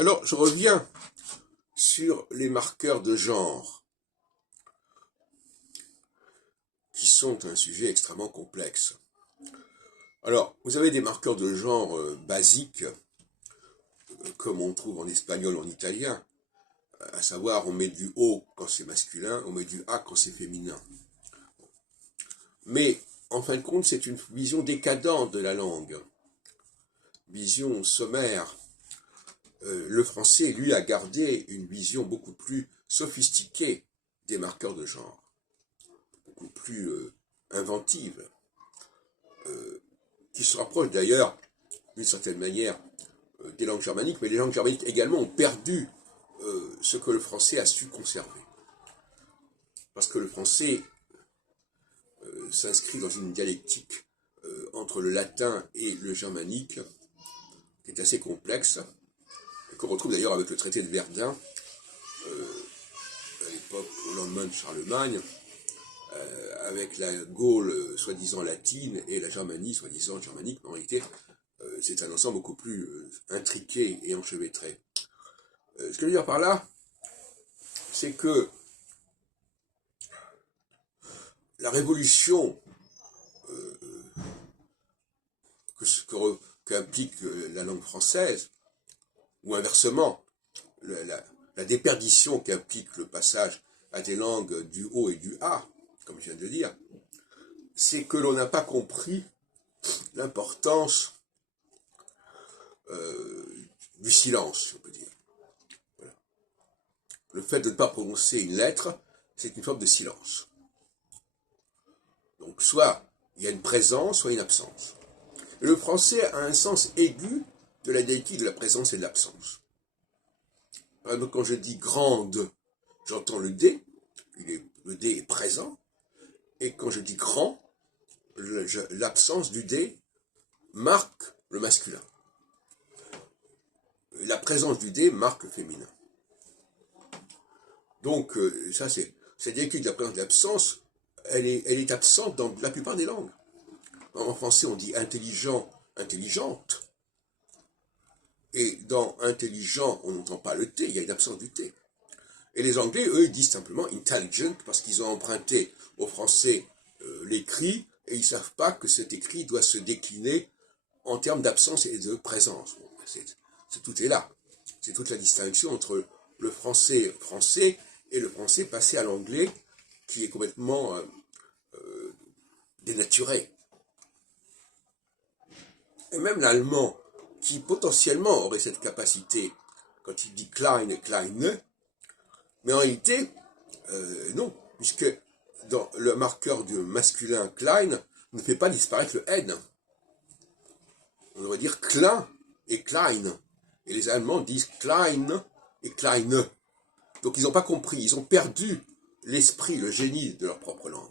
Alors, je reviens sur les marqueurs de genre, qui sont un sujet extrêmement complexe. Alors, vous avez des marqueurs de genre basiques, comme on trouve en espagnol, en italien, à savoir on met du O quand c'est masculin, on met du A quand c'est féminin. Mais, en fin de compte, c'est une vision décadente de la langue, vision sommaire. Le français, lui, a gardé une vision beaucoup plus sophistiquée des marqueurs de genre, beaucoup plus inventive, qui se rapproche d'ailleurs, d'une certaine manière, des langues germaniques, mais les langues germaniques également ont perdu ce que le français a su conserver. Parce que le français s'inscrit dans une dialectique entre le latin et le germanique, qui est assez complexe, et qu'on retrouve d'ailleurs avec le traité de Verdun, à l'époque, au lendemain de Charlemagne, avec la Gaule soi-disant latine et la Germanie soi-disant germanique, mais en réalité, c'est un ensemble beaucoup plus intriqué et enchevêtré. Ce que je veux dire par là, c'est que la révolution qu'implique la langue française, ou inversement, la déperdition qu'implique le passage à des langues du O et du A, comme je viens de le dire, c'est que l'on n'a pas compris l'importance du silence, si on peut dire. Voilà. Le fait de ne pas prononcer une lettre, c'est une forme de silence. Donc soit il y a une présence, soit une absence. Et le français a un sens aigu de la dialectique de la présence et de l'absence. Par exemple, quand je dis grande, j'entends le D, le D est présent, et quand je dis grand, l'absence du D marque le masculin. La présence du D marque le féminin. Donc, ça c'est cette dialectique de la présence et de l'absence, elle est absente dans la plupart des langues. En français, on dit intelligent, intelligente. Et dans intelligent, on n'entend pas le T, il y a une absence du T. Et les Anglais, eux, ils disent simplement intelligent parce qu'ils ont emprunté au français l'écrit et ils ne savent pas que cet écrit doit se décliner en termes d'absence et de présence. Bon, tout est là. C'est toute la distinction entre le français français et le français passé à l'anglais qui est complètement dénaturé. Et même l'allemand, qui potentiellement aurait cette capacité, quand il dit klein et kleine, mais en réalité, non, puisque dans le marqueur du masculin klein ne fait pas disparaître le N. On devrait dire klein et klein. Et les Allemands disent klein et kleine. Donc ils n'ont pas compris, ils ont perdu l'esprit, le génie de leur propre langue.